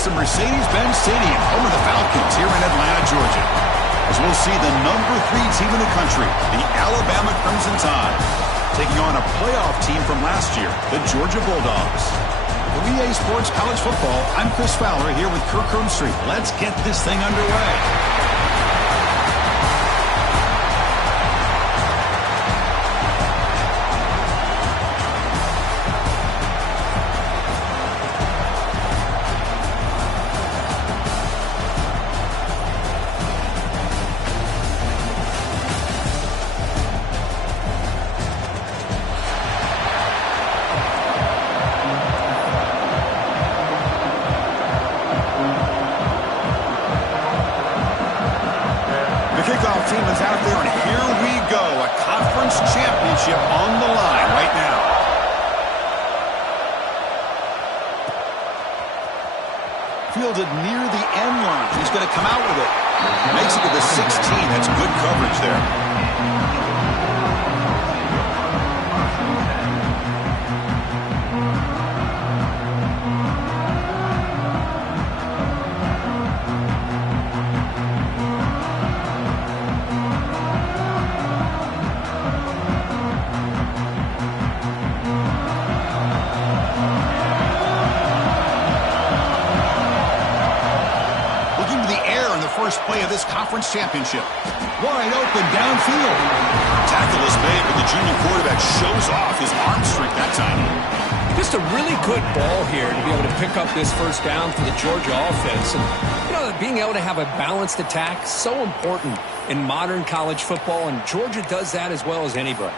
across the Mercedes-Benz Stadium, home of the Falcons here in Atlanta, Georgia. As we'll see the number 3 team in the country, the Alabama Crimson Tide, taking on a playoff team from last year, the Georgia Bulldogs. For EA Sports College Football, I'm Chris Fowler here with Kirk Herbstreit. Let's get this thing underway. Team is out there, and here we go. A conference championship on the line right now. Fielded near the end line. He's going to come out with it. Makes it to the 16. That's good coverage there. First play of this conference championship. Wide open downfield. Tackle is made, but the junior quarterback shows off his arm strength that time. Just a really good ball here to be able to pick up this first down for the Georgia offense. And, you know, being able to have a balanced attack, so important in modern college football, and Georgia does that as well as anybody.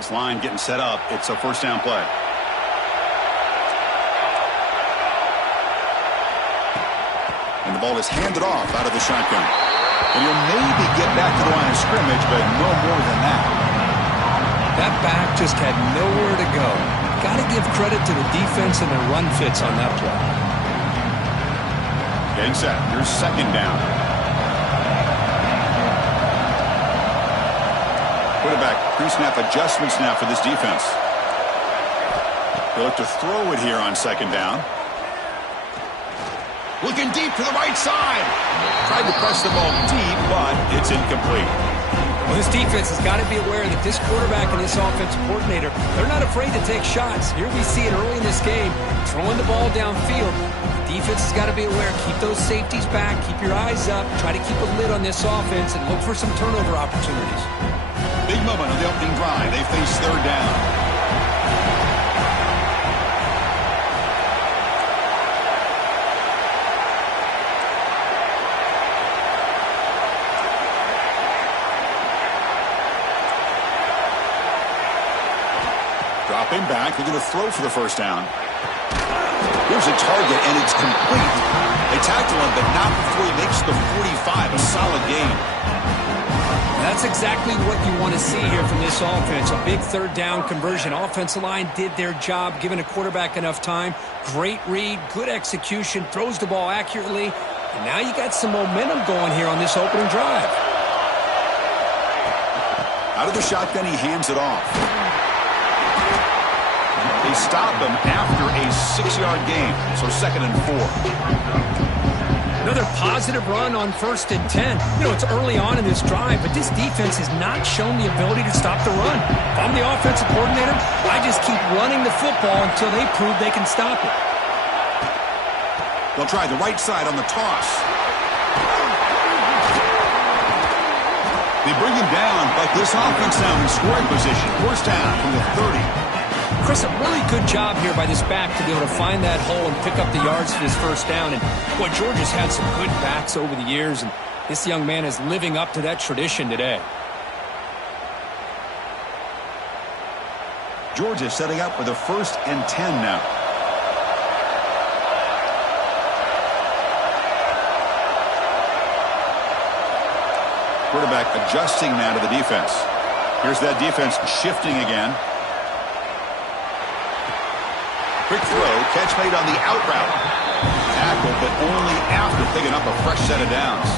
This line getting set up. It's a first down play. And the ball is handed off out of the shotgun. And he'll maybe get back to the line of scrimmage, but no more than that. That back just had nowhere to go. Got to give credit to the defense and their run fits on that play. Getting set. Here's second down. Quarterback pre-snap adjustments now for this defense. They'll look to throw it here on second down. Looking deep to the right side. Tried to press the ball deep, but it's incomplete. Well, this defense has got to be aware that this quarterback and this offensive coordinator, they're not afraid to take shots. Here we see it early in this game, throwing the ball downfield. The defense has got to be aware. Keep those safeties back. Keep your eyes up. Try to keep a lid on this offense and look for some turnover opportunities. Big moment on the opening drive. They face third down. Dropping back. They're going to throw for the first down. Here's a target, and it's complete. They tackle him, but not before he makes the 45. A solid game. That's exactly what you want to see here from this offense. A big third down conversion. Offensive line did their job, giving a quarterback enough time. Great read, good execution, throws the ball accurately. And now you got some momentum going here on this opening drive. Out of the shotgun, he hands it off. They stop him after a 6-yard gain, so 2nd and 4. Another positive run on 1st and 10. You know, it's early on in this drive, but this defense has not shown the ability to stop the run. If I'm the offensive coordinator, I just keep running the football until they prove they can stop it. They'll try the right side on the toss. They bring him down, but this offense now in scoring position. First down from the 30. Chris, a really good job here by this back to be able to find that hole and pick up the yards for this first down. And, boy, Georgia's had some good backs over the years, and this young man is living up to that tradition today. Georgia setting up for the 1st and 10 now. Quarterback adjusting now to the defense. Here's that defense shifting again. Quick throw, catch made on the out route. Back tackle, but only after picking up a fresh set of downs.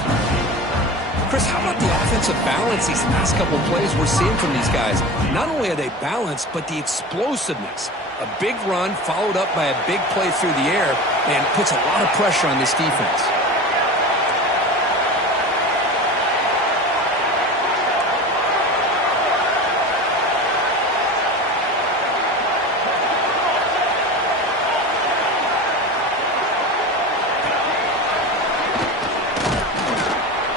Chris, how about the offensive balance these last couple of plays we're seeing from these guys? Not only are they balanced, but the explosiveness. A big run followed up by a big play through the air and puts a lot of pressure on this defense.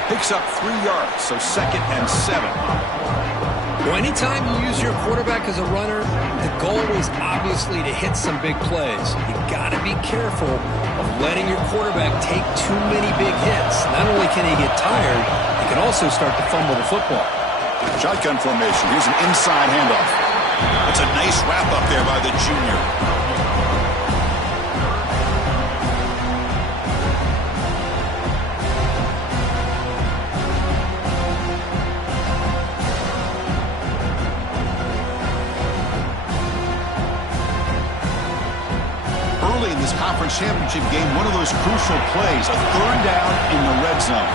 Picks up 3 yards, so 2nd and 7. Well, anytime you use your quarterback as a runner, the goal is obviously to hit some big plays. You got to be careful of letting your quarterback take too many big hits. Not only can he get tired, he can also start to fumble the football. Shotgun formation. Here's an inside handoff. It's a nice wrap up there by the junior. Conference championship game, one of those crucial plays, a 3rd down in the red zone.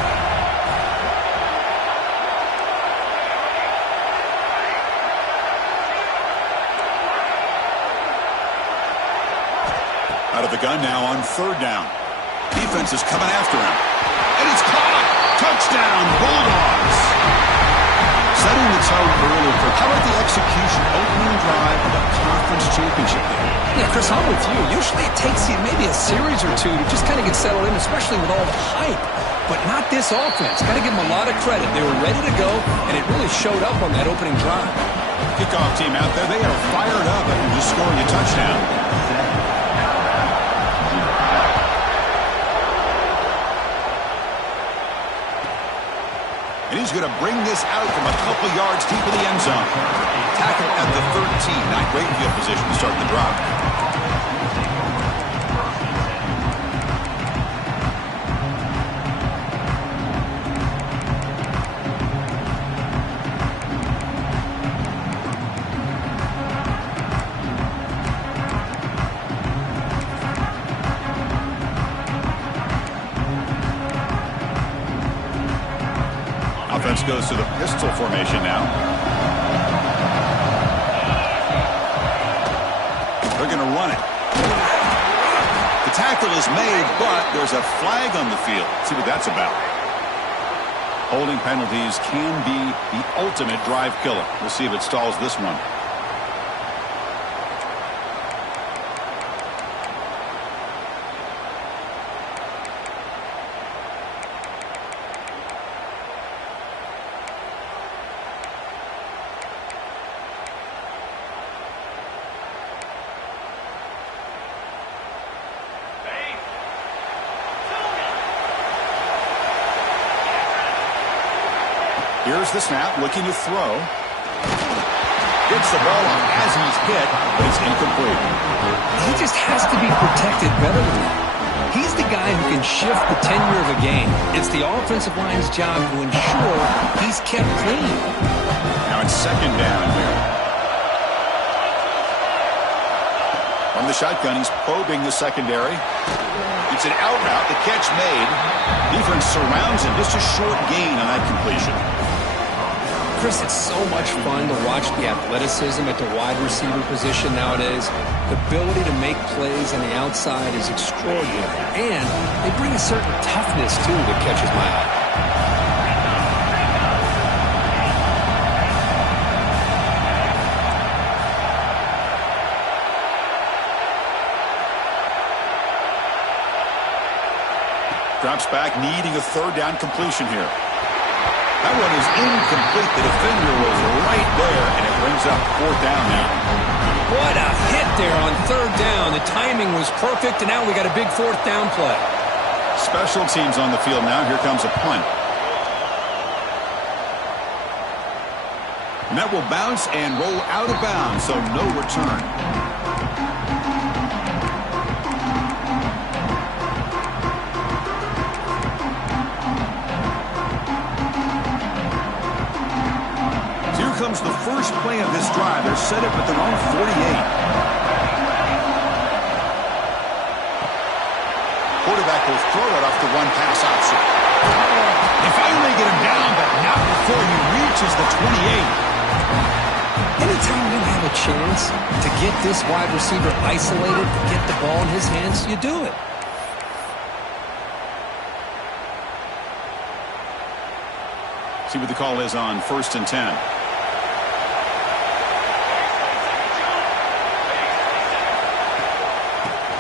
Out of the gun now on 3rd down. Defense is coming after him. And it's caught! Touchdown, Bulldogs! Setting the tone early for how about the execution opening drive of the conference championship game? Yeah, Chris, I'm with you. Usually it takes you maybe a series or two to just kind of get settled in, especially with all the hype. But not this offense. Got to give them a lot of credit. They were ready to go, and it really showed up on that opening drive. Kickoff team out there, they are fired up after just scoring a touchdown. And he's going to bring this out from a couple yards deep in the end zone. Tackle at the 13. Not great field position to start the drive. Offense goes to the pistol formation now. They're going to run it. The tackle is made, but there's a flag on the field. Let's see what that's about. Holding penalties can be the ultimate drive killer. We'll see if it stalls this one. Here's the snap, looking to throw. Gets the ball off as he's hit, but it's incomplete. He just has to be protected better than that. He's the guy who can shift the tenure of a game. It's the offensive line's job to ensure he's kept clean. Now it's 2nd down here. From the shotgun, he's probing the secondary. It's an out route, the catch made. Defense surrounds him, just a short gain on that completion. Chris, it's so much fun to watch the athleticism at the wide receiver position nowadays. The ability to make plays on the outside is extraordinary. And they bring a certain toughness, too, that catches my eye. Drops back, needing a 3rd down completion here. That one is incomplete. The defender was right there, and it brings up 4th down now. What a hit there on 3rd down. The timing was perfect, and now we got a big 4th down play. Special teams on the field now. Here comes a punt. And that will bounce and roll out of bounds, so no return. Comes the first play of this drive. They're set up at their own 48. Quarterback quarterback will throw it off the one-pass option. They finally get him down, but not before he reaches the 28. Anytime you have a chance to get this wide receiver isolated, to get the ball in his hands, you do it. See what the call is on 1st and 10.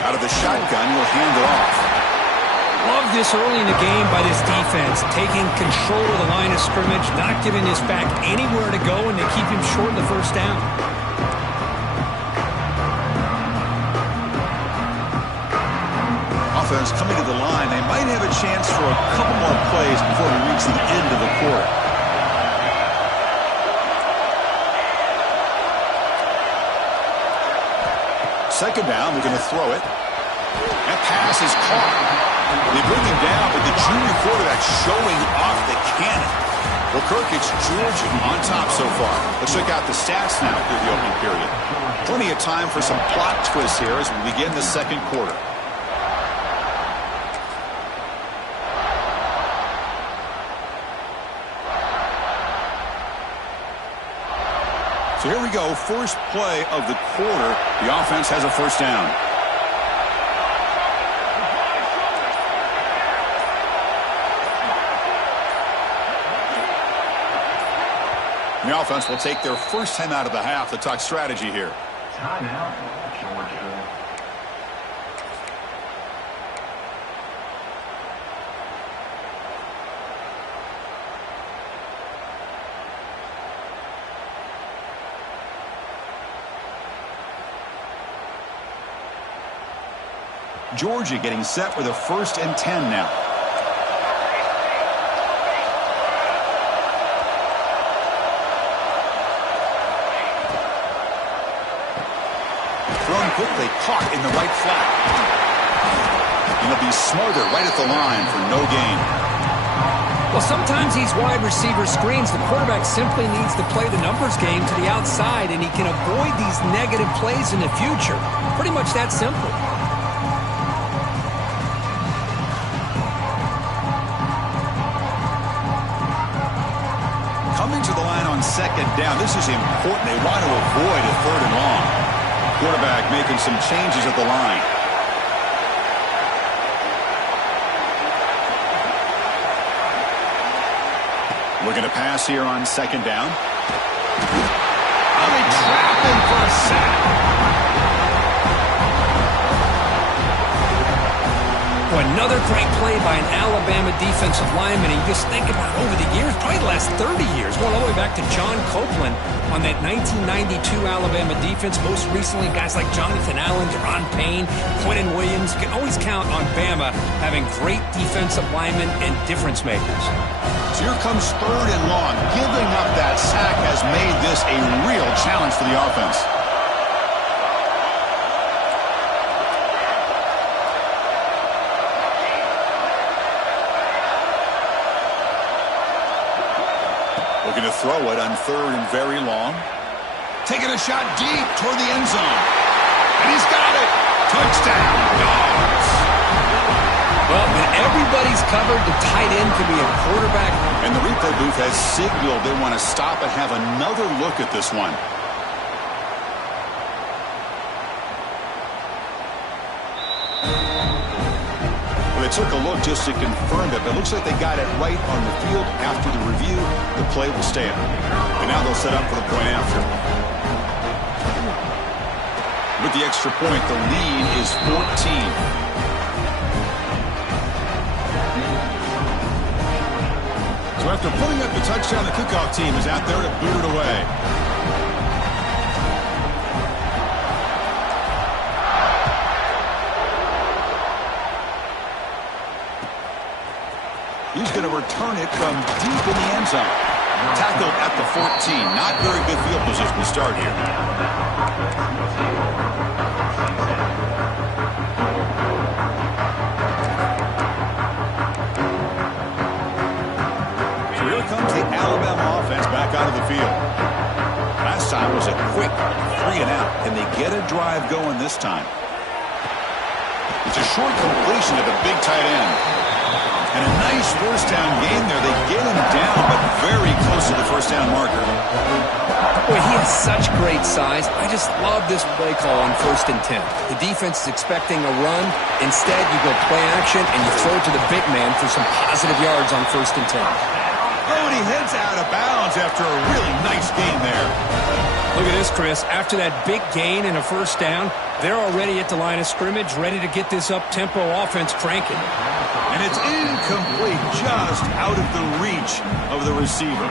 Out of the shotgun, he'll hand it off. Love this early in the game by this defense, taking control of the line of scrimmage, not giving this back anywhere to go, and they keep him short of the first down. Offense coming to the line. They might have a chance for a couple more plays before we reach the end of the quarter. Second down, they're going to throw it. That pass is caught. They bring him down, but the junior quarterback showing off the cannon. Well, Kirk, it's Georgia on top so far. Let's check out the stats now through the opening period. Plenty of time for some plot twists here as we begin the second quarter. So here we go, first play of the quarter. The offense has a first down. The offense will take their first time out of the half to talk strategy here. Timeout, Georgia. Georgia getting set with a 1st and 10 now. Thrown quickly, caught in the right flat. And he'll be smarter right at the line for no gain. Well, sometimes these wide receiver screens, the quarterback simply needs to play the numbers game to the outside, and he can avoid these negative plays in the future. Pretty much that simple. Coming to the line on second down. This is important. They want to avoid a 3rd and long. Quarterback making some changes at the line. Looking to pass here on second down. They trap him for a sack. Well, another great play by an Alabama defensive lineman. And you just think about over the years, probably the last 30 years, going all the way back to John Copeland on that 1992 Alabama defense. Most recently, guys like Jonathan Allen, Deron Payne, Quentin Williams. You can always count on Bama having great defensive linemen and difference makers. So here comes 3rd and long. Giving up that sack has made this a real challenge for the offense. Looking to throw it on 3rd and very long. Taking a shot deep toward the end zone. And he's got it. Touchdown, Dogs. Well, when everybody's covered, the tight end can be a quarterback. And the replay booth has signaled they want to stop and have another look at this one. Well, they took a look just to confirm it, but it looks like they got it right on the field. After the review, the play will stand. And now they'll set up for the point after. With the extra point, the lead is 14. So after putting up the touchdown, the kickoff team is out there to boot it away. He's going to return it from deep in the end zone. Tackled at the 14. Not very good field position to start here. So here comes the Alabama offense back out of the field. Last time was a quick 3 and out. Can they get a drive going this time? It's a short completion to the big tight end. And a nice first down gain there. They get him down, but very close to the first down marker. Boy, he has such great size. I just love this play call on 1st and 10. The defense is expecting a run. Instead, you go play action, and you throw it to the big man for some positive yards on 1st and 10. Oh, and he heads out of bounds after a really nice gain there. Look at this, Chris. After that big gain and a first down, they're already at the line of scrimmage, ready to get this up-tempo offense cranking. And it's incomplete, just out of the reach of the receiver.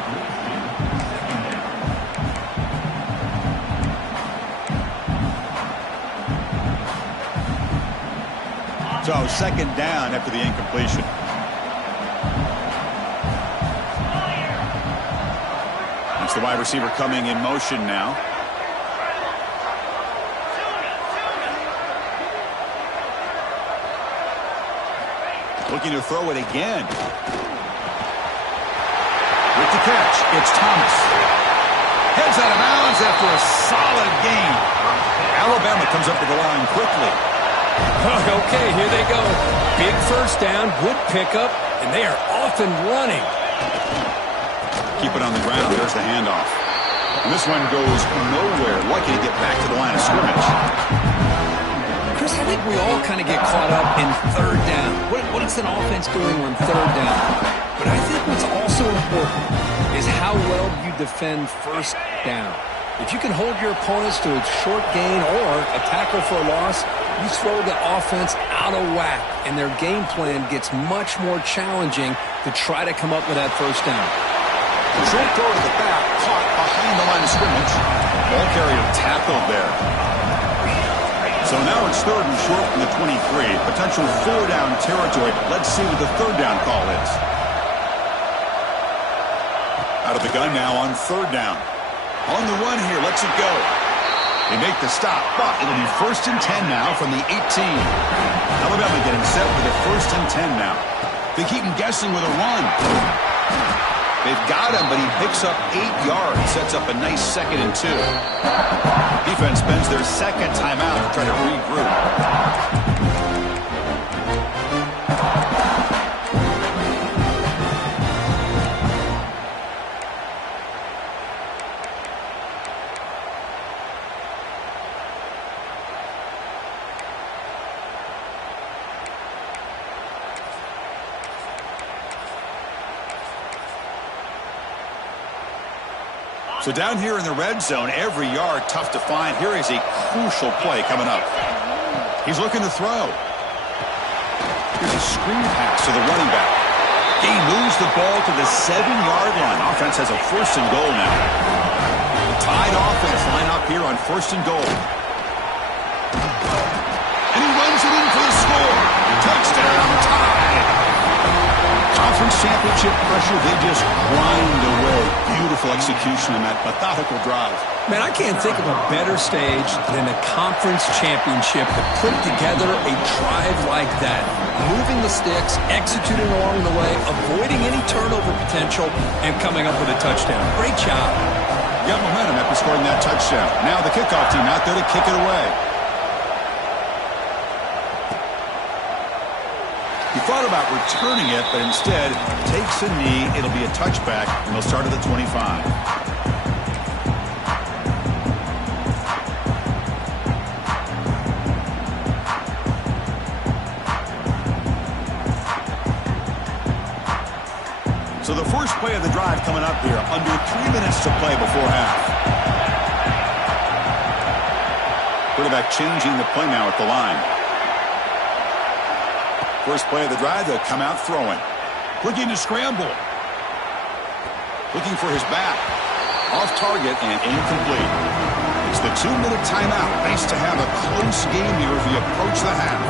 So 2nd down after the incompletion. It's the wide receiver coming in motion now. Looking to throw it again. With the catch, it's Thomas. Heads out of bounds after a solid gain. Alabama comes up to the line quickly. Okay, here they go. Big first down, good pickup, and they are off and running. Keep it on the ground. There's the handoff. And this one goes nowhere. Lucky to get back to the line of scrimmage. Chris, I think we all kind of get caught up in 3rd down. What is an offense doing on 3rd down? But I think what's also important is how well you defend 1st down. If you can hold your opponents to a short gain or a tackle for a loss, you throw the offense out of whack, and their game plan gets much more challenging to try to come up with that first down. Short throw to the back, caught behind the line of scrimmage. Ball carrier tackled there. So now it's 3rd and short from the 23. Potential 4-down territory. Let's see what the 3rd down call is. Out of the gun now on 3rd down. On the run here, lets it go. They make the stop, but it'll be 1st and 10 now from the 18. Alabama getting set for the 1st and 10 now. They keep him guessing with a run. They've got him, but he picks up 8 yards, sets up a nice 2nd and 2. Defense spends their 2nd timeout to try to regroup. So down here in the red zone, every yard tough to find. Here is a crucial play coming up. He's looking to throw. Here's a screen pass to the running back. He moves the ball to the 7-yard line. Offense has a 1st and goal now. The tied offense line up here on 1st and goal. And he runs it in for the score. Touchdown, tied. Conference championship pressure, they just grind away. Beautiful execution on that methodical drive. Man, I can't think of a better stage than a conference championship to put together a drive like that. Moving the sticks, executing along the way, avoiding any turnover potential, and coming up with a touchdown. Great job. Got momentum after scoring that touchdown. Now the kickoff team out there to kick it away. He thought about returning it, but instead takes a knee. It'll be a touchback, and they'll start at the 25. So the first play of the drive coming up here, under 3 minutes to play before half. Quarterback changing the play now at the line. First play of the drive, they'll come out throwing. Looking to scramble. Looking for his back. Off target and incomplete. It's the 2-minute timeout. Nice to have a close game here as we approach the half.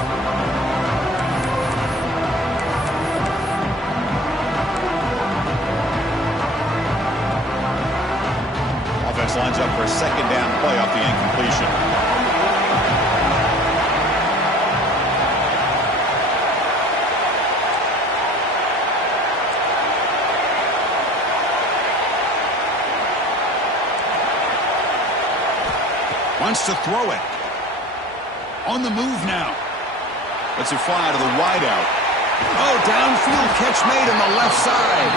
Offense lines up for a 2nd down play off the incompletion. Wants to throw it. On the move now. Lets it fly to the wideout. Oh, downfield catch made on the left side.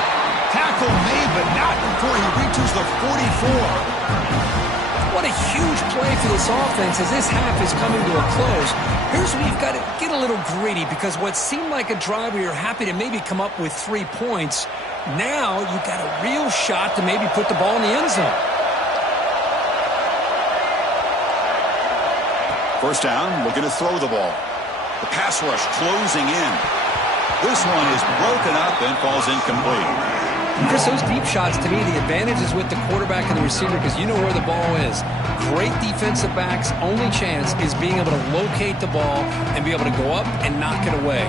Tackle made, but not before he reaches the 44. What a huge play for this offense as this half is coming to a close. Here's where you've got to get a little greedy, because what seemed like a drive where you're happy to maybe come up with 3 points, now you've got a real shot to maybe put the ball in the end zone. First down, looking to throw the ball. The pass rush closing in. This one is broken up and falls incomplete. Chris, those deep shots, to me, the advantage is with the quarterback and the receiver because you know where the ball is. Great defensive backs' only chance is being able to locate the ball and be able to go up and knock it away.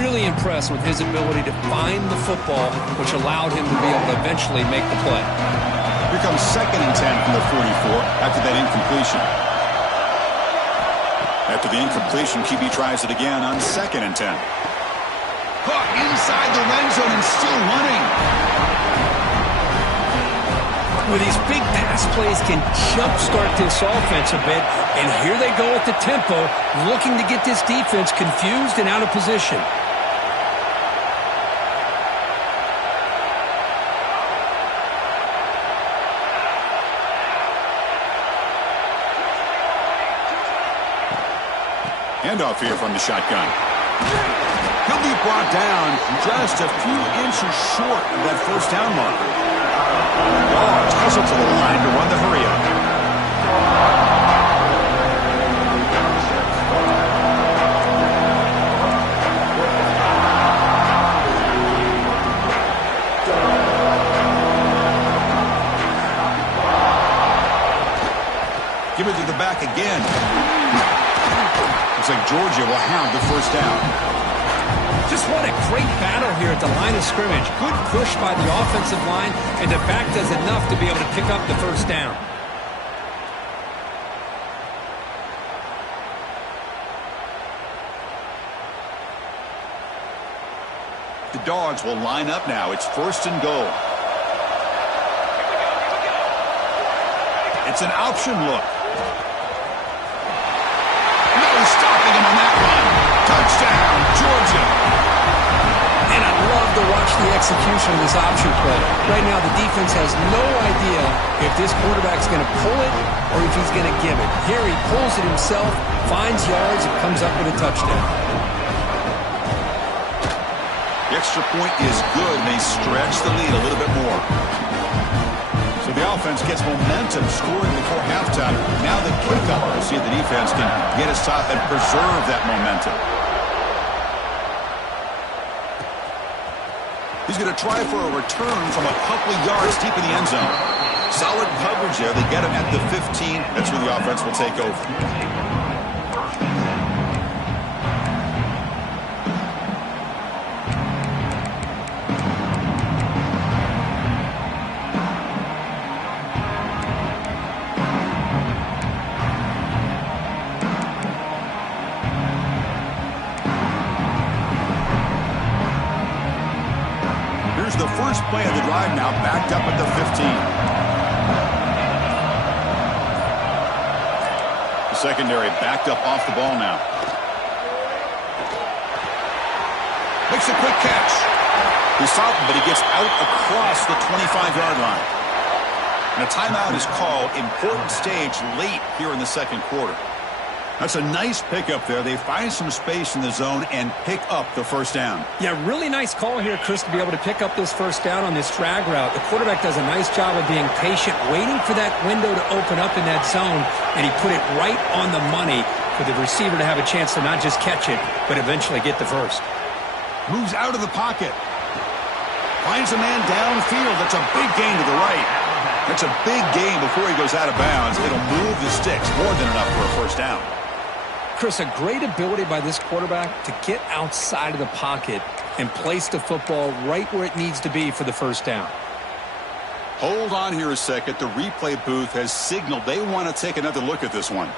Really impressed with his ability to find the football, which allowed him to be able to eventually make the play. Here comes 2nd and 10 from the 44 after that incompletion. After the incompletion, QB tries it again on 2nd and 10. Caught inside the red zone and still running. Well, these big pass plays can jumpstart this offense a bit, and here they go at the tempo, looking to get this defense confused and out of position. Handoff here from the shotgun. He'll be brought down just a few inches short of that first down marker. Toss it to the line to run the hurry-up. Give it to the back again. Looks like Georgia will have the first down. Just what a great battle here at the line of scrimmage. Good push by the offensive line, and the back does enough to be able to pick up the first down. The Dogs will line up now. It's 1st and goal. It's an option look. No stopping him on that run. Touchdown, Georgia. And I love to watch the execution of this option play. Right now, the defense has no idea if this quarterback's going to pull it or if he's going to give it. Here he pulls it himself, finds yards, and comes up with a touchdown. The extra point is good, and they stretch the lead a little bit more. So the offense gets momentum scoring before halftime. Now the kickoff. We'll see if the defense can get a stop and preserve that momentum. He's going to try for a return from a couple of yards deep in the end zone. Solid coverage there. They get him at the 15. That's where the offense will take over. The first play of the drive now backed up at the 15. The secondary backed up off the ball now. Makes a quick catch. He's stopped, but he gets out across the 25-yard line. And a timeout is called. Important stage late here in the second quarter. That's a nice pickup there. They find some space in the zone and pick up the first down. Yeah, really nice call here, Chris, to be able to pick up this first down on this drag route. The quarterback does a nice job of being patient, waiting for that window to open up in that zone, and he put it right on the money for the receiver to have a chance to not just catch it, but eventually get the first. Moves out of the pocket. Finds a man downfield. That's a big gain to the right. That's a big gain before he goes out of bounds. It'll move the sticks more than enough for a first down. Chris, a great ability by this quarterback to get outside of the pocket and place the football right where it needs to be for the first down. Hold on here a second. The replay booth has signaled they want to take another look at this one.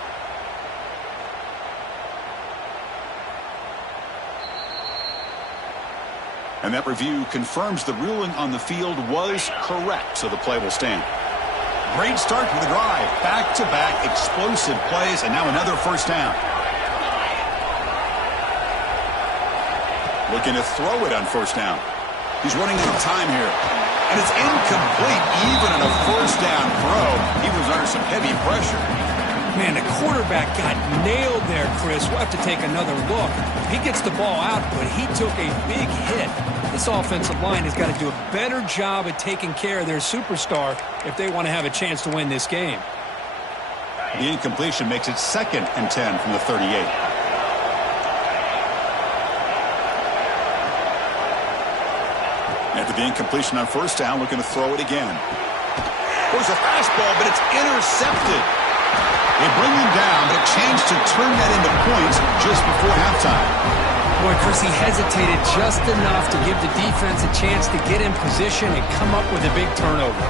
And that review confirms the ruling on the field was correct, so the play will stand. Great start to the drive. Back-to-back explosive plays, and now another first down. Looking to throw it on first down. He's running out of time here. And it's incomplete. Even on a first down throw, he was under some heavy pressure. Man, the quarterback got nailed there, Chris. We'll have to take another look. He gets the ball out, but he took a big hit. This offensive line has got to do a better job at taking care of their superstar if they want to have a chance to win this game. The incompletion makes it 2nd and 10 from the 38. After the incompletion on first down, looking to throw it again. There's a fastball, but it's intercepted. They bring him down, but a chance to turn that into points just before halftime. Boy, Chris, he hesitated just enough to give the defense a chance to get in position and come up with a big turnover.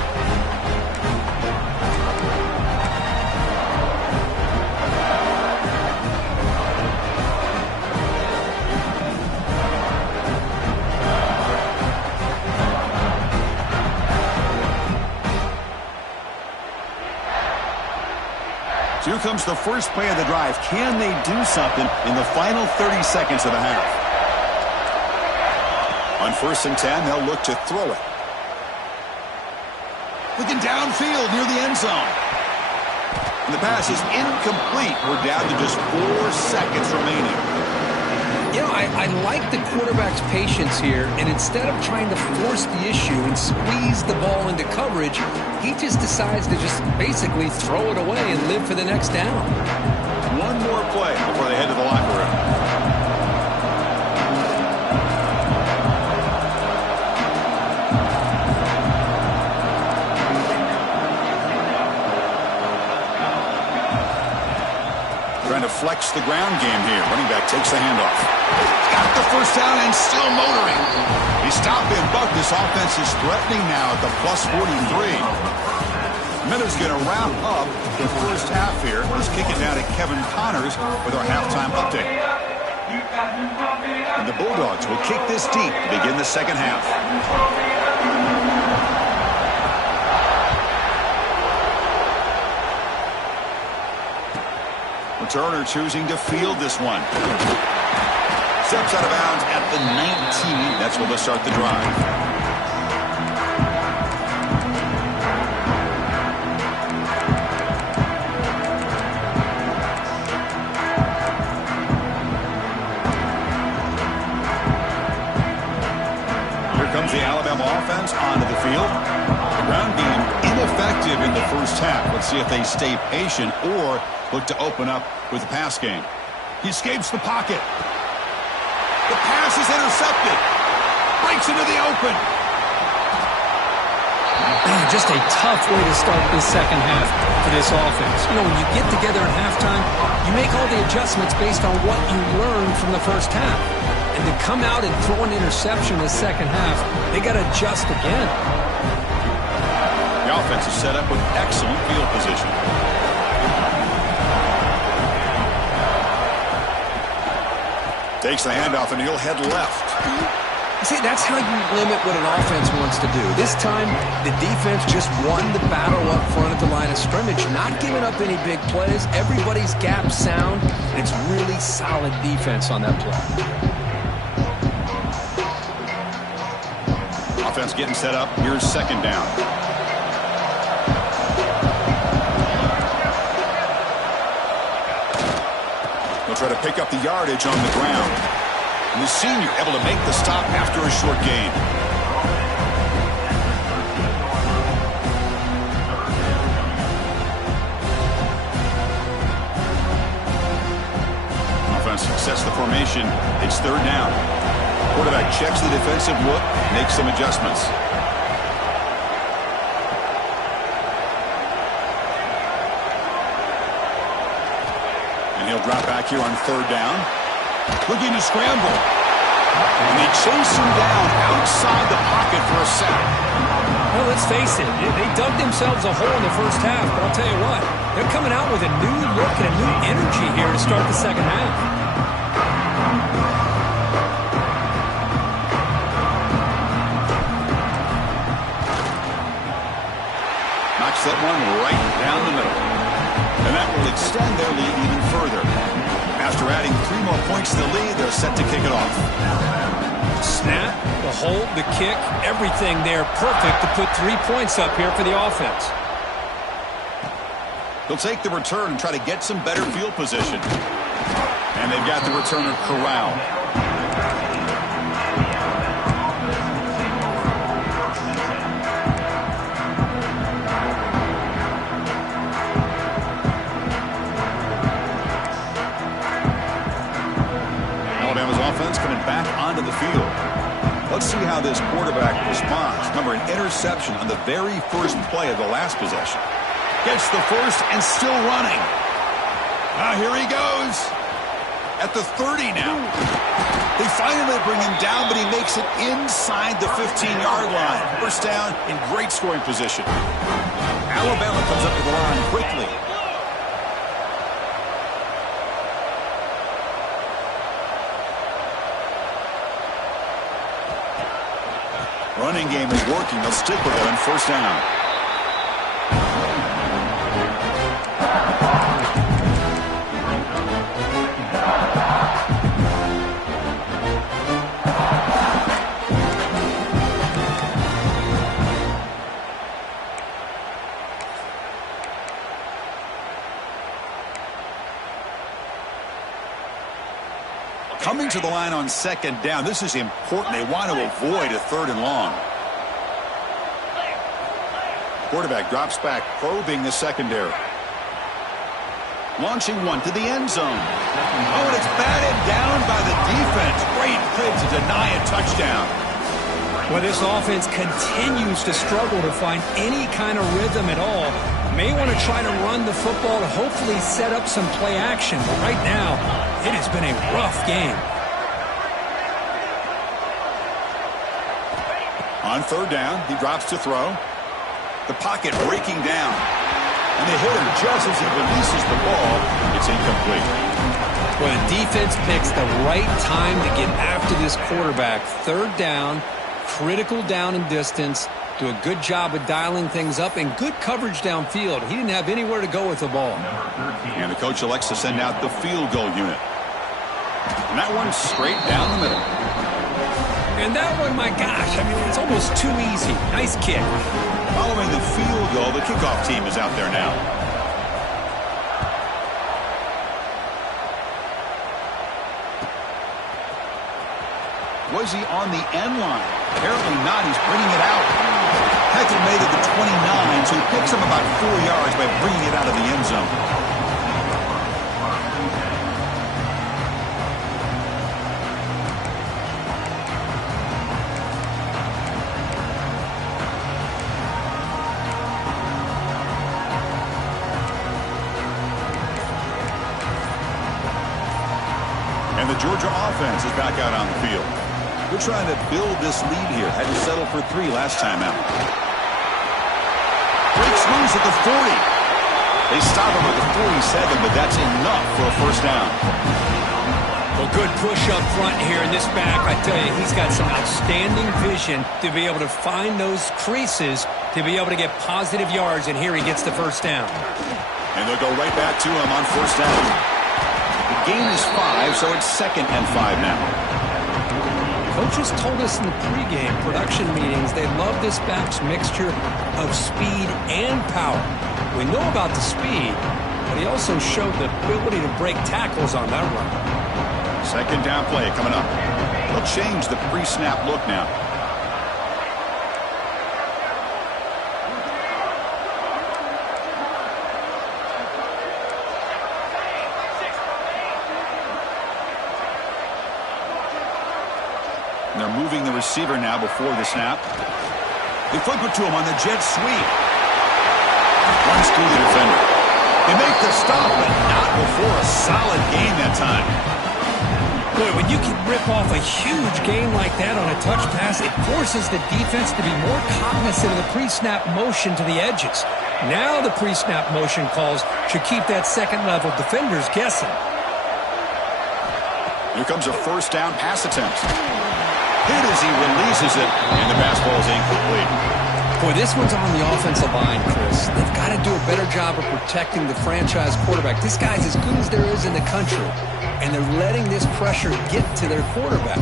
Here comes the first play of the drive. Can they do something in the final 30 seconds of the half? On 1st and 10, they'll look to throw it. Looking downfield near the end zone. And the pass is incomplete. We're down to just 4 seconds remaining. You know, I like the quarterback's patience here, and instead of trying to force the issue and squeeze the ball into coverage, he just decides to just basically throw it away and live for the next down. One more play before they head to the locker room. Trying to flex the ground game here. Running back takes the handoff. Got the first down and still motoring. He stopped him, but this offense is threatening now at the plus 43. Miller's going to wrap up the first half here. Let's kick it down to Kevin Connors with our halftime update. And the Bulldogs will kick this deep to begin the second half. Turner choosing to field this one. Steps out of bounds at the 19. That's where they'll start the drive. Here comes the Alabama offense onto the field. The ground game ineffective in the first half. Let's see if they stay patient or look to open up with the pass game. He escapes the pocket. The pass is intercepted. Breaks into the open. Just a tough way to start this second half for this offense. You know, when you get together at halftime, you make all the adjustments based on what you learned from the first half. And to come out and throw an interception in the second half, they got to adjust again. The offense is set up with excellent field position. Takes the handoff, and he'll head left. See, that's how you limit what an offense wants to do. This time, the defense just won the battle up front at the line of scrimmage, not giving up any big plays. Everybody's gap sound, and it's really solid defense on that play. Offense getting set up. Here's second down. Try to pick up the yardage on the ground. And the senior able to make the stop after a short gain. Offense sets the formation. It's third down. Quarterback checks the defensive look, makes some adjustments. He'll drop back here on third down. Looking to scramble. And they chase him down outside the pocket for a sack. Well, let's face it. They dug themselves a hole in the first half, but I'll tell you what. They're coming out with a new look and a new energy here to start the second half. Knocks that one right down the middle. And that will extend their lead even further. After adding 3 more points to the lead, they're set to kick it off. Snap, the hold, the kick, everything there perfect to put 3 points up here for the offense. They'll take the return and try to get some better field position. And they've got the returner corralled. Alabama's offense coming back onto the field. Let's see how this quarterback responds. Remember, an interception on the very first play of the last possession. Gets the first and still running. Here he goes. At the 30 now. They finally bring him down, but he makes it inside the 15-yard line. First down in great scoring position. Alabama comes up to the line quickly. Running game is working. They'll stick with it on first down. Coming to the line on second down. This is important. They want to avoid a 3rd and long. Quarterback drops back, probing the secondary. Launching one to the end zone. Oh, and it's batted down by the defense. Great play to deny a touchdown. Well, this offense continues to struggle to find any kind of rhythm at all. May want to try to run the football to hopefully set up some play action. But right now, it has been a rough game. On third down, he drops to throw. The pocket breaking down. And the hitter, just as he releases the ball, it's incomplete. Well, the defense picks the right time to get after this quarterback. Third down, critical down and distance. Do a good job of dialing things up and good coverage downfield. He didn't have anywhere to go with the ball. And the coach elects to send out the field goal unit. And that one's straight down the middle. And that one, my gosh, I mean, it's almost too easy. Nice kick. Following the field goal, the kickoff team is out there now. Was he on the end line? Apparently not. He's bringing it out. Heckle made it to 29, so he picks him about 4 yards by bringing it out of the end zone. And the Georgia offense is back out on the field. They're trying to build this lead here. Had to settle for 3 last time out. Breaks loose at the 40. They stop him at the 47, but that's enough for a first down. Well, good push up front here in this back. I tell you, he's got some outstanding vision to be able to find those creases to be able to get positive yards, and here he gets the first down. And they'll go right back to him on first down. The gain is 5, so it's 2nd and 5 now. Coaches told us in the pregame production meetings they love this back's mixture of speed and power. We know about the speed, but he also showed the ability to break tackles on that run. 2nd down play coming up. They'll change the pre-snap look now. And they're moving the receiver now before the snap. They flip it to him on the jet sweep. Runs through the defender. They make the stop, but not before a solid gain that time. Boy, when you can rip off a huge gain like that on a touch pass, it forces the defense to be more cognizant of the pre-snap motion to the edges. Now the pre-snap motion calls should keep that second-level defenders guessing. Here comes a first down pass attempt. Hit as he releases it, and the pass ball is incomplete. Boy, this one's on the offensive line, Chris. They've got to do a better job of protecting the franchise quarterback. This guy's as good as there is in the country, and they're letting this pressure get to their quarterback.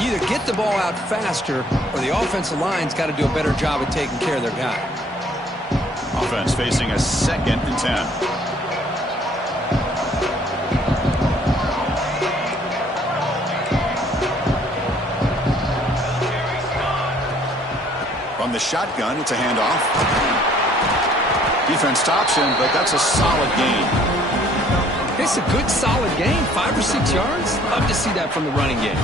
You either get the ball out faster, or the offensive line's got to do a better job of taking care of their guy. Offense facing a 2nd and 10. From the shotgun, it's a handoff. Defense stops him, but that's a solid gain. It's a good, solid gain. 5 or 6 yards. Love to see that from the running game.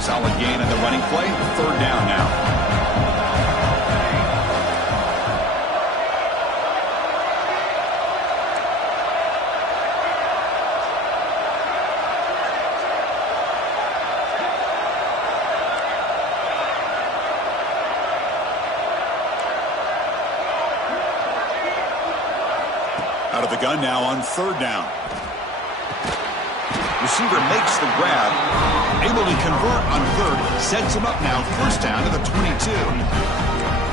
Solid gain in the running play. 3rd down now. Out of the gun now on 3rd down. Receiver makes the grab. Able to convert on 3rd. Sets him up now. 1st down to the 22.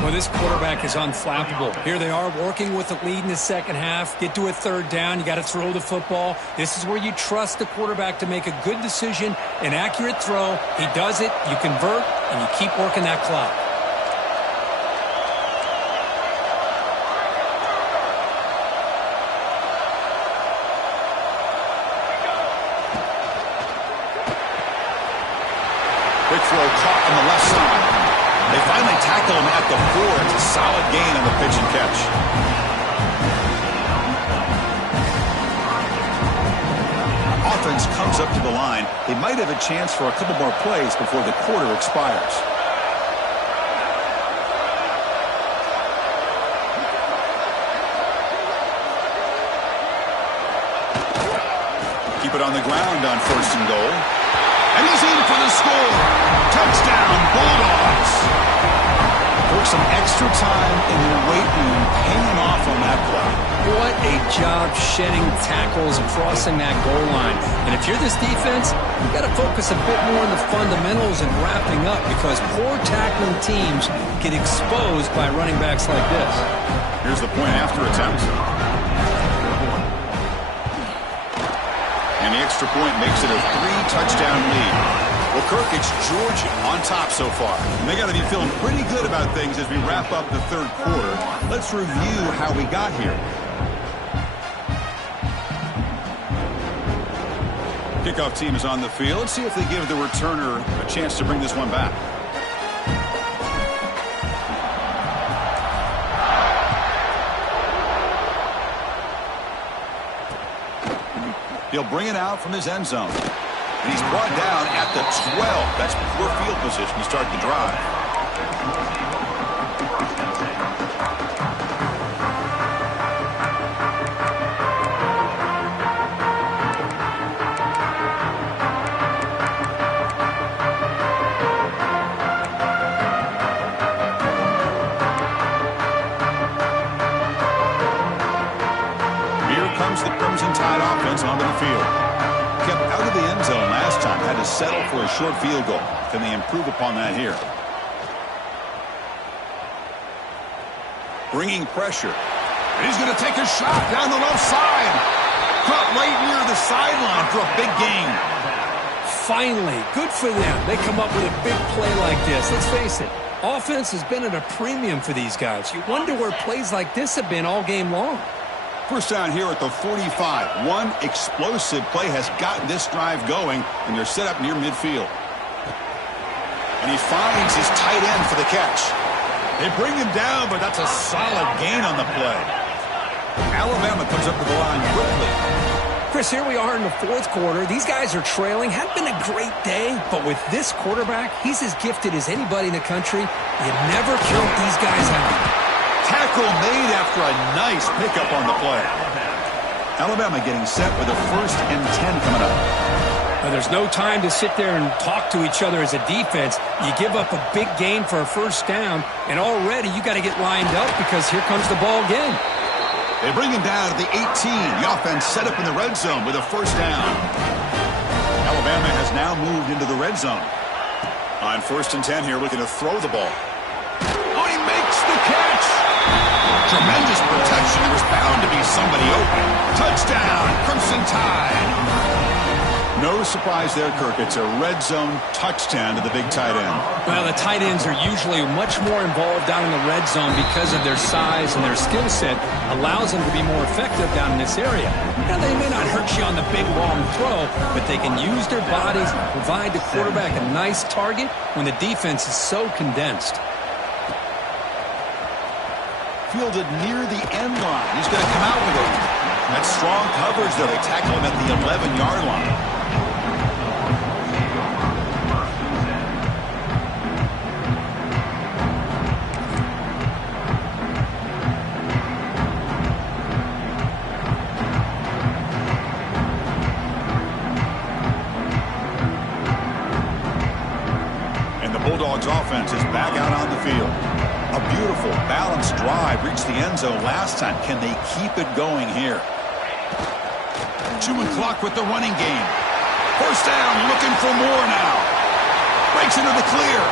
Well, this quarterback is unflappable. Here they are working with the lead in the 2nd half. Get to a 3rd down. You got to throw the football. This is where you trust the quarterback to make a good decision, an accurate throw. He does it. You convert, and you keep working that clock. Quick throw caught on the left side. They finally tackle him at the 4. It's a solid gain on the pitch and catch. Offense comes up to the line. They might have a chance for a couple more plays before the quarter expires. Keep it on the ground on 1st and goal. And he's in for the score. Touchdown, Bulldogs. Took some extra time in their weight room paying off on that play. What a job shedding tackles and crossing that goal line. And if you're this defense, you've got to focus a bit more on the fundamentals and wrapping up, because poor tackling teams get exposed by running backs like this. Here's the point after attempt. And the extra point makes it a 3-touchdown lead. Well, Kirk, it's Georgia on top so far. And they got to be feeling pretty good about things as we wrap up the 3rd quarter. Let's review how we got here. Kickoff team is on the field. Let's see if they give the returner a chance to bring this one back. He'll bring it out from his end zone. And he's brought down at the 12. That's poor field position to start the drive. Here comes the Crimson Tide offense onto the field. Kept out of the end zone last time. Had to settle for a short field goal. Can they improve upon that here? Bringing pressure. And he's going to take a shot down the left side. Caught right near the sideline for a big gain. Finally, good for them. They come up with a big play like this. Let's face it, offense has been at a premium for these guys. You wonder where plays like this have been all game long. 1st down here at the 45. One explosive play has gotten this drive going, and they're set up near midfield. And he finds his tight end for the catch. They bring him down, but that's a solid gain on the play. Alabama comes up to the line quickly. Chris, here we are in the 4th quarter. These guys are trailing. Hadn't been a great day, but with this quarterback, he's as gifted as anybody in the country. You never count these guys out. Tackle made after a nice pickup on the play. Alabama getting set with a 1st and 10 coming up. Well, there's no time to sit there and talk to each other as a defense. You give up a big gain for a 1st down, and already you got to get lined up because here comes the ball again. They bring him down to the 18. The offense set up in the red zone with a first down. Alabama has now moved into the red zone. On 1st and 10 here, looking to throw the ball. Oh, he makes the catch. Tremendous protection. There was bound to be somebody open. Touchdown, Crimson Tide. No surprise there, Kirk. It's a red zone touchdown to the big tight end. Well, the tight ends are usually much more involved down in the red zone because of their size and their skill set allows them to be more effective down in this area. Now, they may not hurt you on the big, long throw, but they can use their bodies, provide the quarterback a nice target when the defense is so condensed. Fielded near the end line. He's going to come out with it. That's strong coverage, though. They tackle him at the 11-yard line. And the Bulldogs offense is back out on the field. A beautiful, balanced drive reached the end zone last time. Can they keep it going here? Chewing clock with the running game. First down, looking for more now. Breaks into the clear.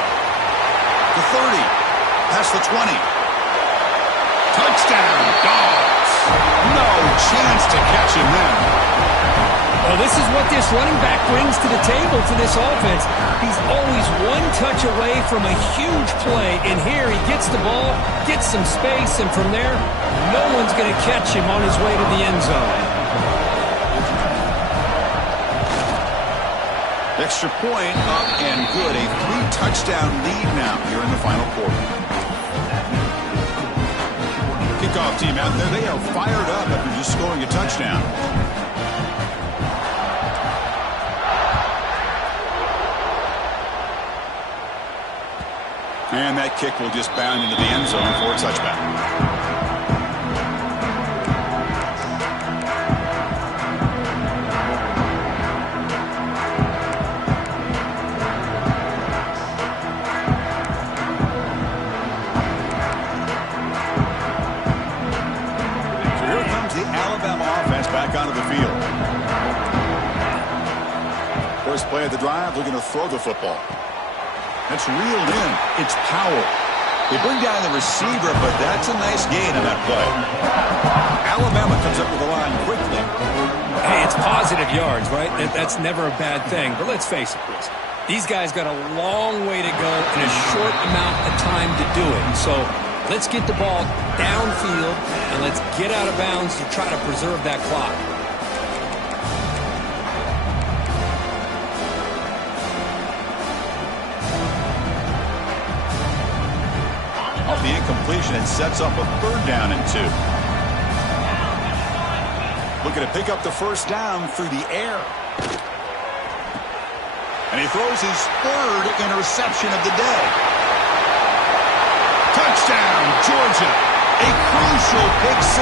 The 30. Past the 20. Touchdown, Dogs. No chance to catch him then. Well, this is what this running back brings to the table for this offense. He's always one touch away from a huge play, and here he gets the ball, gets some space, and from there, no one's going to catch him on his way to the end zone. Extra point up and good. A 3-touchdown lead now here in the final quarter. Kickoff team out there, they are fired up after just scoring a touchdown. And that kick will just bound into the end zone for a touchback. So here comes the Alabama offense back onto the field. First play of the drive, looking to throw the football. That's reeled in. It's Powell. They bring down the receiver, but that's a nice gain on that play. Alabama comes up with the line quickly. Hey, it's positive yards, right? That's never a bad thing. But let's face it, Chris. These guys got a long way to go in a short amount of time to do it. So let's get the ball downfield, and let's get out of bounds to try to preserve that clock. Off the incompletion, it sets up a 3rd down and 2. Looking to pick up the first down through the air. And he throws his 3rd interception of the day. Touchdown, Georgia. A crucial pick 6.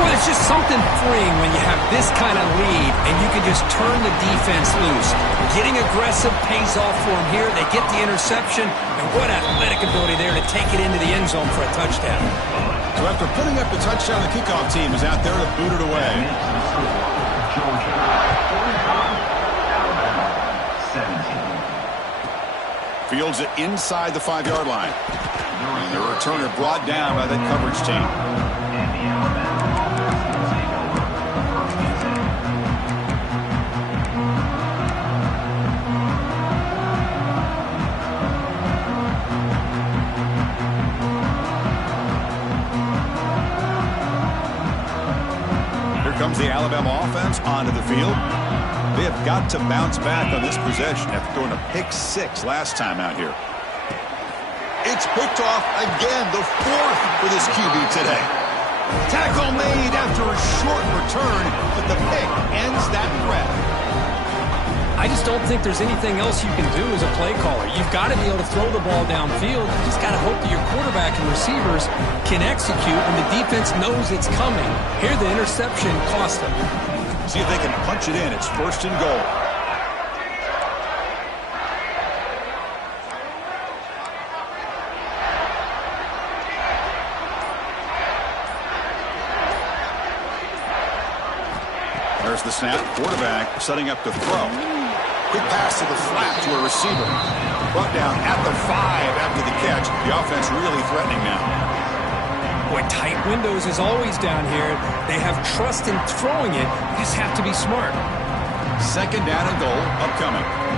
Well, it's just something freeing when you have this kind of lead and you can just turn the defense loose. Getting aggressive pays off for them here. They get the interception, and what athletic ability there to take it into the end zone for a touchdown. So after putting up the touchdown, the kickoff team is out there to boot it away. Georgia 45, Alabama 17. Fields it inside the 5-yard line. The returner brought down by that coverage team. Comes the Alabama offense onto the field. They have got to bounce back on this possession after throwing a pick 6 last time out here. It's picked off again, the 4th for this QB today. Tackle made after a short return, but the pick ends that threat. I just don't think there's anything else you can do as a play caller. You've got to be able to throw the ball downfield. You just got to hope that your quarterback and receivers can execute and the defense knows it's coming. Here, the interception cost them. See if they can punch it in. It's 1st and goal. There's the snap. Quarterback setting up to throw. Quick pass to the flat to a receiver. Brought down at the 5 after the catch. The offense really threatening now. Boy, tight windows is always down here. They have trust in throwing it. You just have to be smart. Second down and goal upcoming.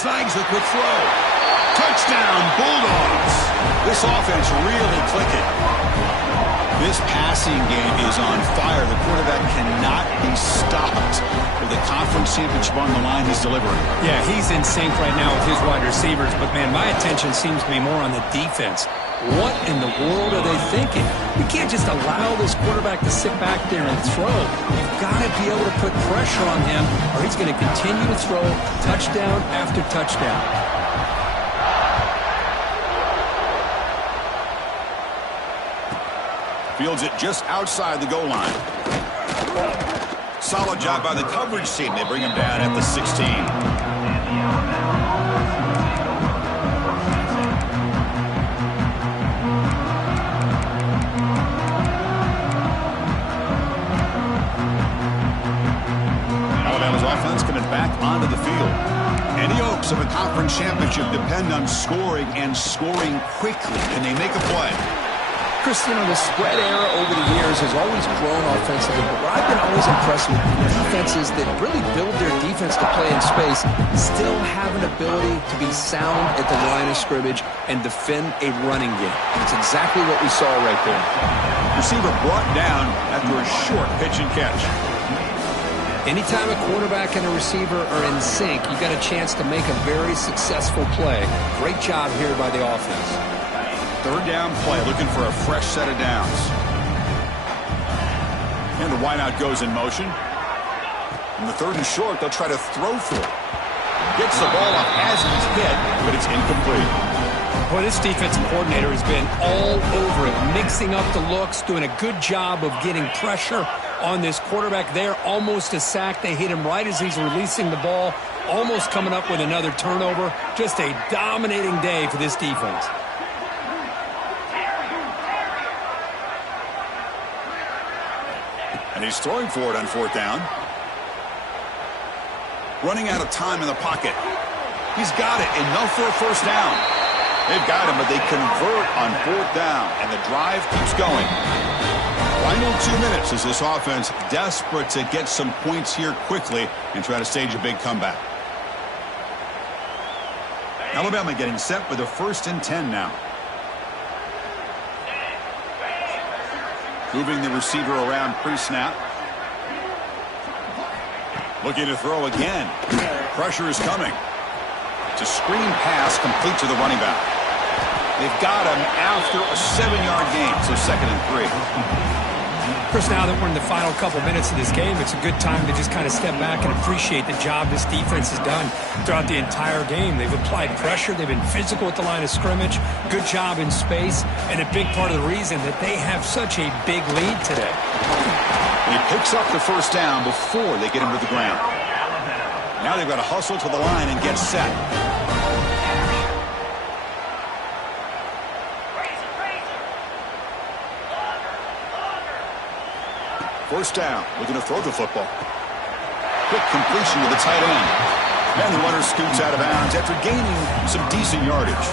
Snags the quick throw. Touchdown, Bulldogs. This offense really clicking. This passing game is on fire. The quarterback cannot be stopped. With the conference championship on the line, he's delivering. Yeah, he's in sync right now with his wide receivers. But, man, my attention seems to be more on the defense. What in the world are they thinking? We can't just allow this quarterback to sit back there and throw. You've got to be able to put pressure on him, or he's going to continue to throw touchdown after touchdown. Fields it just outside the goal line. Solid job by the coverage team. They bring him down at the 16. Alabama's offense coming back onto the field. Any hopes of a conference championship depend on scoring and scoring quickly. Can they make a play? Chris, you know, the spread era over the years has always grown offensively, but what I've been always impressed with defenses that really build their defense to play in space still have an ability to be sound at the line of scrimmage and defend a running game. That's exactly what we saw right there. Receiver brought down after a short pitch and catch. Anytime a quarterback and a receiver are in sync, you've got a chance to make a very successful play. Great job here by the offense. Third down play, looking for a fresh set of downs. And the wideout goes in motion. In the third and short, they'll try to throw for it. Gets the ball up as he's hit, but it's incomplete. Boy, this defensive coordinator has been all over it, mixing up the looks, doing a good job of getting pressure on this quarterback there. Almost a sack. They hit him right as he's releasing the ball, almost coming up with another turnover. Just a dominating day for this defense. And he's throwing for it on fourth down. Running out of time in the pocket. He's got it. Enough for a first down. They've got him, but they convert on fourth down. And the drive keeps going. Final 2 minutes as this offense desperate to get some points here quickly and try to stage a big comeback. Alabama getting set with a 1st and 10 now. Moving the receiver around pre-snap. Looking to throw again. Pressure is coming. It's a screen pass complete to the running back. They've got him after a 7-yard gain, so 2nd and 3. Chris, now that we're in the final couple minutes of this game, it's a good time to just kind of step back and appreciate the job this defense has done throughout the entire game. They've applied pressure. They've been physical at the line of scrimmage. Good job in space. And a big part of the reason that they have such a big lead today. And he picks up the first down before they get him to the ground. Now they've got to hustle to the line and get set. First down, looking to throw the football. Quick completion to the tight end. And the runner scoots out of bounds after gaining some decent yardage.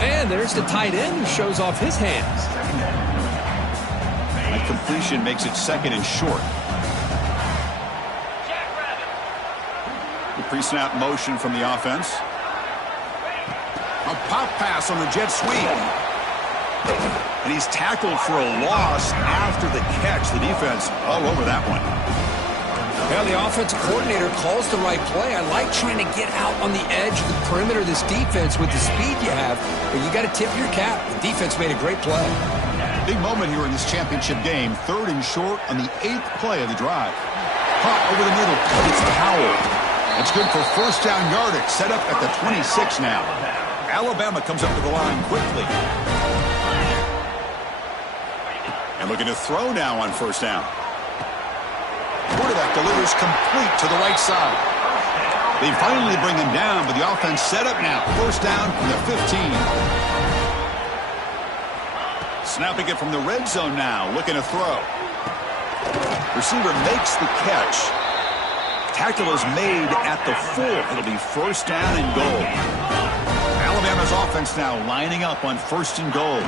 And there's the tight end who shows off his hands. That completion makes it 2nd and short. The pre-snap motion from the offense. A pop pass on the jet sweep. And he's tackled for a loss after the catch. The defense all over that one. Yeah, the offensive coordinator calls the right play. I like trying to get out on the edge of the perimeter of this defense with the speed you have, but you got to tip your cap. The defense made a great play. Big moment here in this championship game. 3rd and short on the 8th play of the drive. Caught over the middle. It's Powell. That's good for first down yardage. Set up at the 26 now. Alabama comes up to the line quickly. And looking to throw now on first down. Quarterback delivers complete to the right side. They finally bring him down, but the offense set up now. First down from the 15. Snapping it from the red zone now, looking to throw. Receiver makes the catch. Tackle is made at the 4. It'll be first down and goal. Alabama's offense now lining up on first and goal.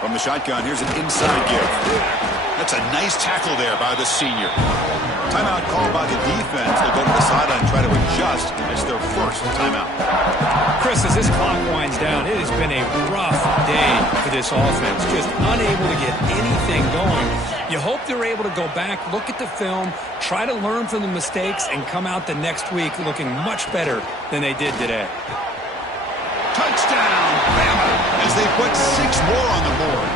From the shotgun, here's an inside give. That's a nice tackle there by the senior. Timeout called by the defense. They'll go to the sideline and try to adjust. It's their first timeout. Chris, as this clock winds down, it has been a rough day for this offense. Just unable to get anything going. You hope they're able to go back, look at the film, try to learn from the mistakes, and come out the next week looking much better than they did today. Touchdown, Bama, as they put 6 more on the board.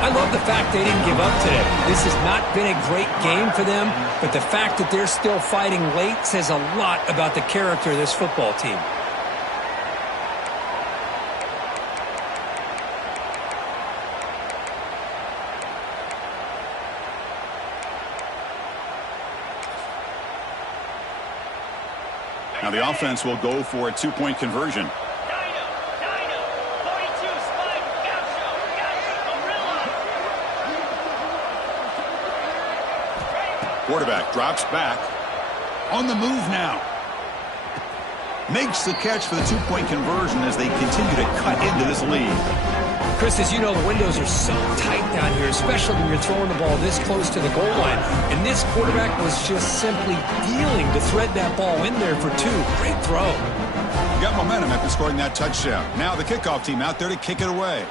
I love the fact they didn't give up today. This has not been a great game for them, but the fact that they're still fighting late says a lot about the character of this football team. Now the offense will go for a 2-point conversion. Quarterback drops back. On the move now. Makes the catch for the 2-point conversion as they continue to cut into this lead. Chris, as you know, the windows are so tight down here, especially when you're throwing the ball this close to the goal line. And this quarterback was just simply dealing to thread that ball in there for 2. Great throw. Got momentum after scoring that touchdown. Now the kickoff team out there to kick it away.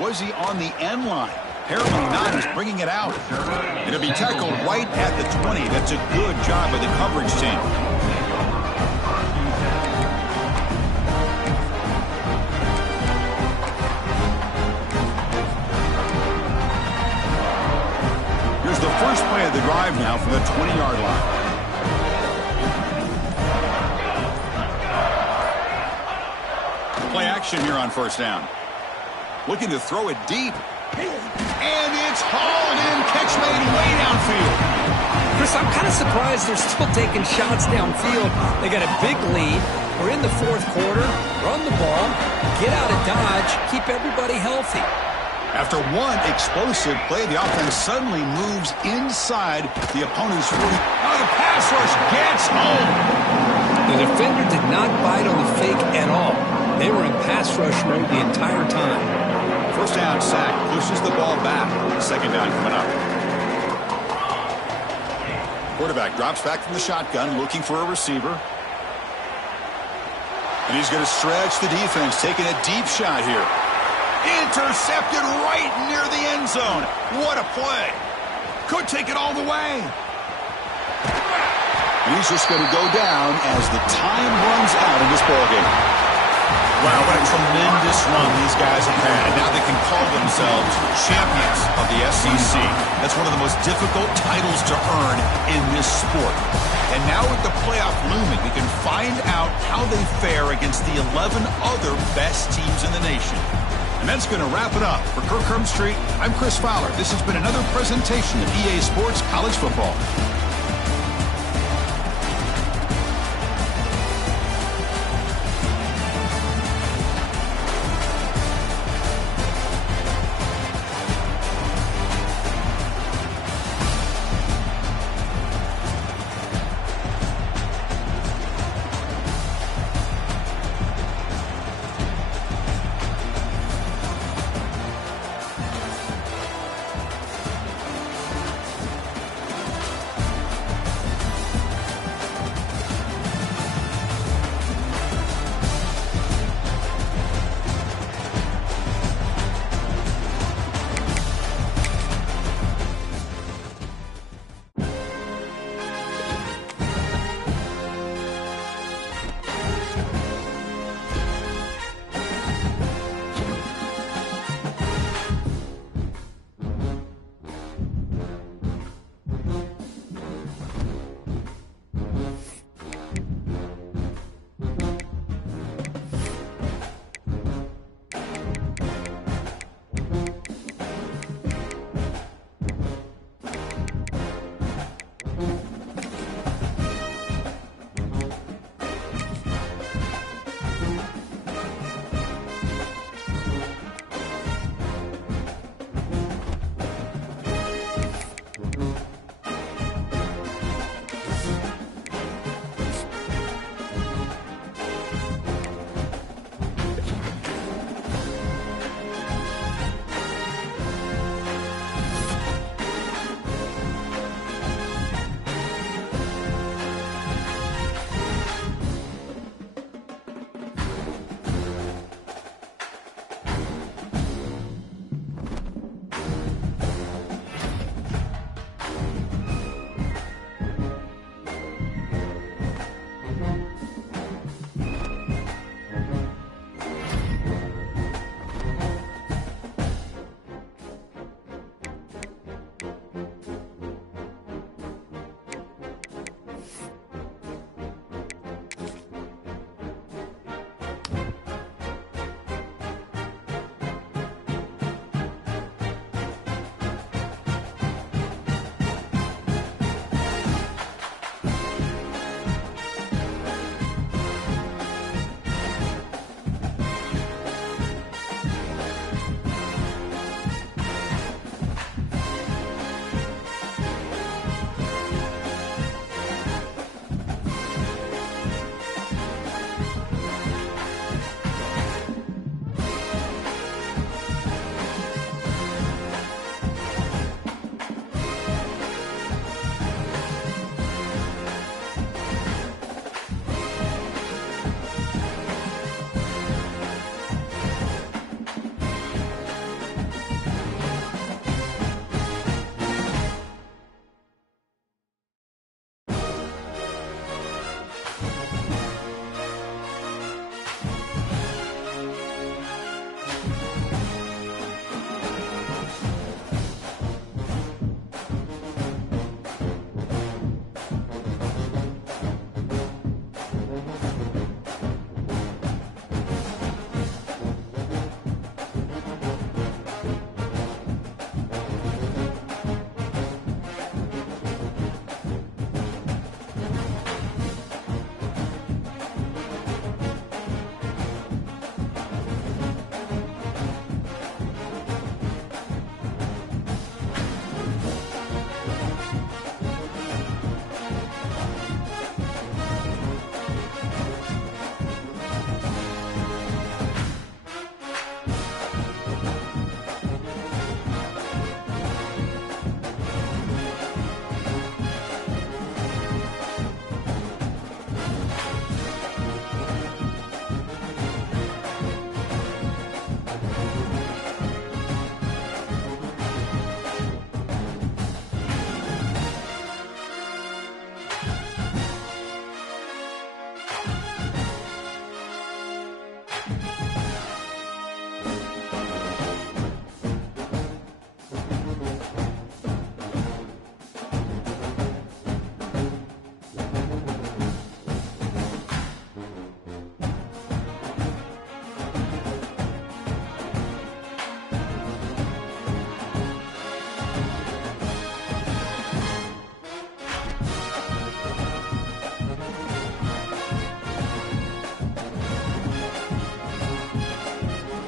Was he on the end line? Apparently not. He's bringing it out. It'll be tackled right at the 20. That's a good job by the coverage team. Here's the first play of the drive now from the 20-yard line. Play action here on first down. Looking to throw it deep. And it's hauled in. Catch made way downfield. Chris, I'm kind of surprised they're still taking shots downfield. They got a big lead. We're in the 4th quarter. Run the ball. Get out of Dodge. Keep everybody healthy. After one explosive play, the offense suddenly moves inside the opponent's 40. Oh, the pass rush gets home. The defender did not bite on the fake at all. They were in pass rush mode the entire time. First down sack pushes the ball back. Second down coming up. Quarterback drops back from the shotgun looking for a receiver. And he's going to stretch the defense, taking a deep shot here. Intercepted right near the end zone. What a play. Could take it all the way. And he's just going to go down as the time runs out in this ballgame. Wow, what a tremendous run these guys have had. And now they can call themselves champions of the SEC. That's one of the most difficult titles to earn in this sport. And now with the playoff looming, we can find out how they fare against the 11 other best teams in the nation. And that's going to wrap it up. For Kirk Street, I'm Chris Fowler. This has been another presentation of EA Sports College Football.